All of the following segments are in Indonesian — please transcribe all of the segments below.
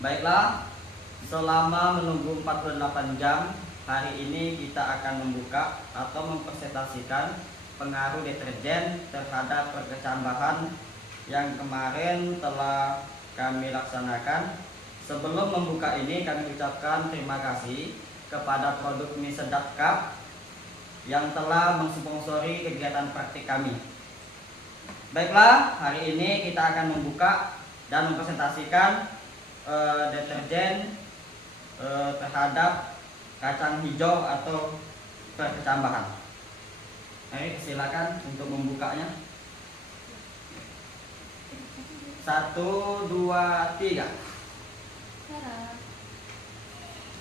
Baiklah, selama menunggu 48 jam, hari ini kita akan membuka atau mempresentasikan pengaruh deterjen terhadap perkecambahan yang kemarin telah kami laksanakan. Sebelum membuka ini, kami ucapkan terima kasih kepada produk mie sedap Cup yang telah mensponsori kegiatan praktik kami. Baiklah, hari ini kita akan membuka dan mempresentasikan deterjen terhadap kacang hijau atau perkecambahan. Mari silakan untuk membukanya. 1, 2, 3.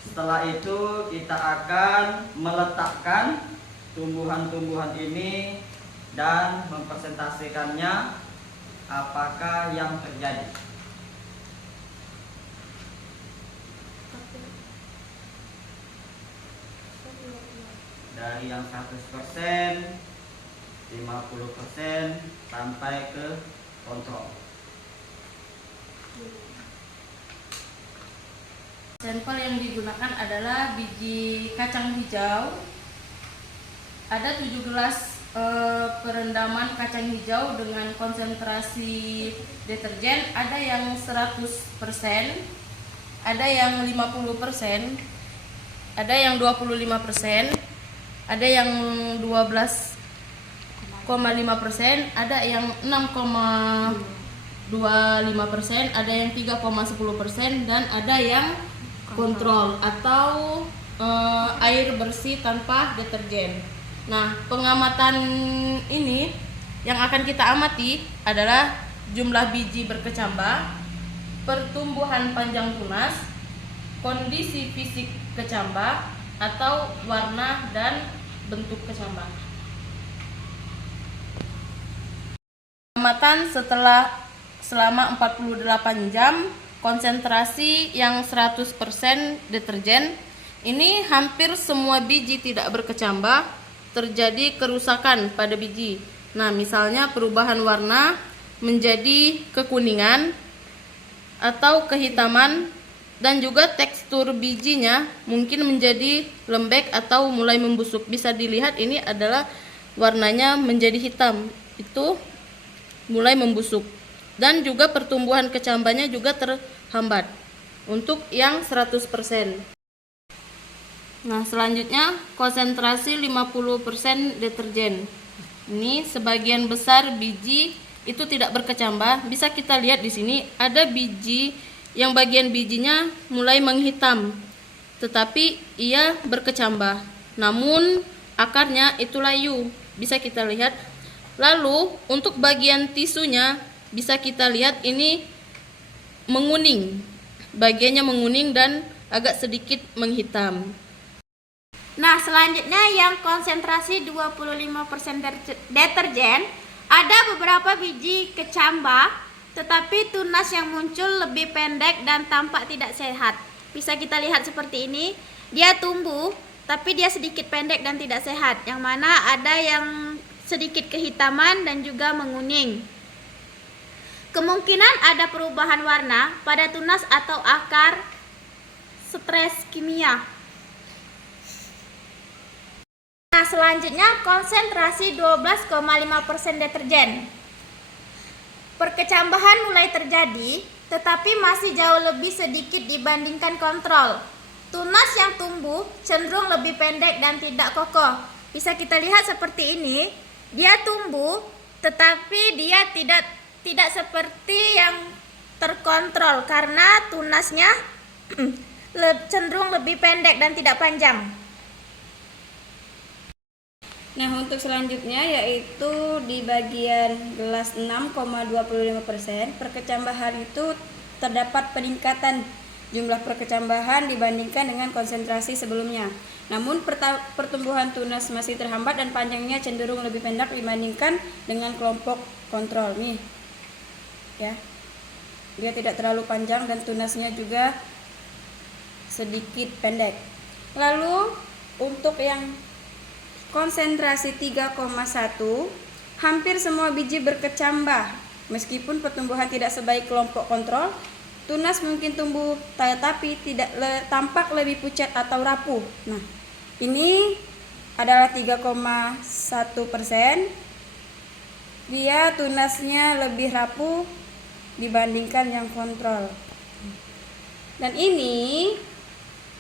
Setelah itu kita akan meletakkan tumbuhan-tumbuhan ini dan mempresentasikannya apakah yang terjadi. Dari yang 100%, 50% sampai ke kontrol. Sampel yang digunakan adalah biji kacang hijau. Ada 7 gelas perendaman kacang hijau dengan konsentrasi deterjen. Ada yang 100%, ada yang 50%, ada yang 25%, ada yang 12,5%, ada yang 6,25%, ada yang 3,10%, dan ada yang kontrol atau air bersih tanpa deterjen. Nah, pengamatan ini yang akan kita amati adalah jumlah biji berkecambah, pertumbuhan panjang tunas, kondisi fisik kecambah atau warna dan bentuk kecambah. Pengamatan selama 48 jam, konsentrasi yang 100% deterjen. Ini hampir semua biji tidak berkecambah, terjadi kerusakan pada biji. Nah, misalnya perubahan warna menjadi kekuningan atau kehitaman, dan juga tekstur bijinya mungkin menjadi lembek atau mulai membusuk. Bisa dilihat ini adalah warnanya menjadi hitam, itu mulai membusuk. Dan juga pertumbuhan kecambahnya juga terhambat untuk yang 100%. Nah, selanjutnya konsentrasi 50% deterjen. Ini sebagian besar biji itu tidak berkecambah. Bisa kita lihat di sini ada biji yang bagian bijinya mulai menghitam, tetapi ia berkecambah. Namun akarnya itu layu, bisa kita lihat. Lalu untuk bagian tisunya bisa kita lihat ini menguning, bagiannya menguning dan agak sedikit menghitam. Nah, selanjutnya yang konsentrasi 25% deterjen, ada beberapa biji kecambah, tetapi tunas yang muncul lebih pendek dan tampak tidak sehat. Bisa kita lihat seperti ini, dia tumbuh tapi dia sedikit pendek dan tidak sehat, yang mana ada yang sedikit kehitaman dan juga menguning. Kemungkinan ada perubahan warna pada tunas atau akar stres kimia. Nah, selanjutnya konsentrasi 12,5% deterjen. Perkecambahan mulai terjadi, tetapi masih jauh lebih sedikit dibandingkan kontrol. Tunas yang tumbuh cenderung lebih pendek dan tidak kokoh. Bisa kita lihat seperti ini, dia tumbuh, tetapi dia tidak seperti yang terkontrol karena tunasnya cenderung lebih pendek dan tidak panjang. Nah, untuk selanjutnya yaitu di bagian gelas 6,25%, perkecambahan itu terdapat peningkatan jumlah perkecambahan dibandingkan dengan konsentrasi sebelumnya. Namun pertumbuhan tunas masih terhambat dan panjangnya cenderung lebih pendek dibandingkan dengan kelompok kontrol nih. Ya. Dia tidak terlalu panjang dan tunasnya juga sedikit pendek. Lalu untuk yang konsentrasi 3,1, hampir semua biji berkecambah. Meskipun pertumbuhan tidak sebaik kelompok kontrol, tunas mungkin tumbuh tetapi tidak tampak lebih pucat atau rapuh. Nah, ini adalah 3,1%. Dia tunasnya lebih rapuh dibandingkan yang kontrol. Dan ini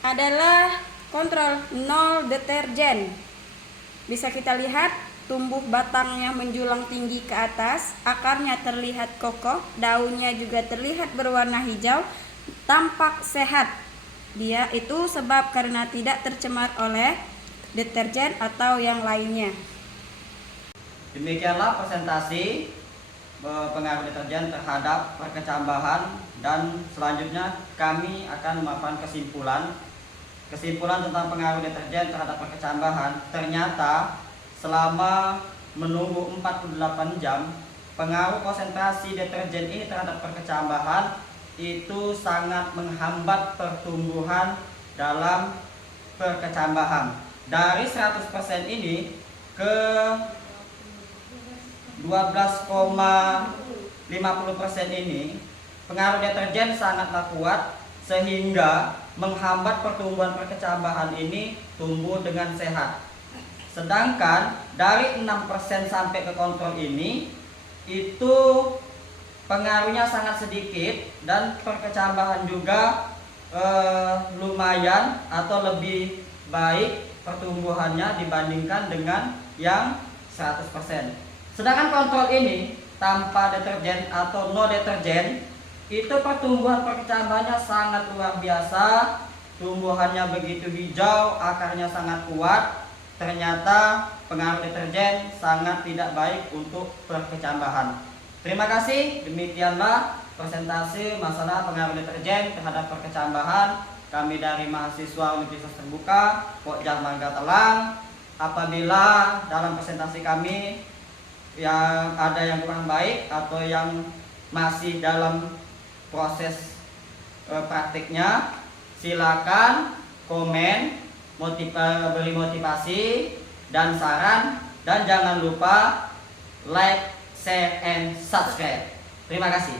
adalah kontrol 0 deterjen. Bisa kita lihat tumbuh batangnya menjulang tinggi ke atas, akarnya terlihat kokoh, daunnya juga terlihat berwarna hijau, tampak sehat. Dia itu sebab karena tidak tercemar oleh deterjen atau yang lainnya. Demikianlah presentasi pengaruh deterjen terhadap perkecambahan, dan selanjutnya kami akan memaparkan kesimpulan tentang pengaruh deterjen terhadap perkecambahan. Ternyata selama menunggu 48 jam, pengaruh konsentrasi deterjen ini terhadap perkecambahan itu sangat menghambat pertumbuhan dalam perkecambahan. Dari 100% ini ke 12,50% ini pengaruh deterjen sangatlah kuat sehingga menghambat pertumbuhan perkecambahan ini tumbuh dengan sehat. Sedangkan dari 6% sampai ke kontrol ini itu pengaruhnya sangat sedikit dan perkecambahan juga lumayan atau lebih baik pertumbuhannya dibandingkan dengan yang 100%. Sedangkan kontrol ini tanpa deterjen atau no deterjen itu pertumbuhan perkecambahannya sangat luar biasa, tumbuhannya begitu hijau, akarnya sangat kuat. Ternyata pengaruh deterjen sangat tidak baik untuk perkecambahan. Terima kasih, demikianlah presentasi masalah pengaruh deterjen terhadap perkecambahan. Kami dari mahasiswa Universitas Terbuka Pokja Mangga Telang. Apabila dalam presentasi kami yang ada yang kurang baik atau yang masih dalam proses praktiknya, silakan komen, beri motivasi dan saran, dan jangan lupa like, share, and subscribe. Terima kasih.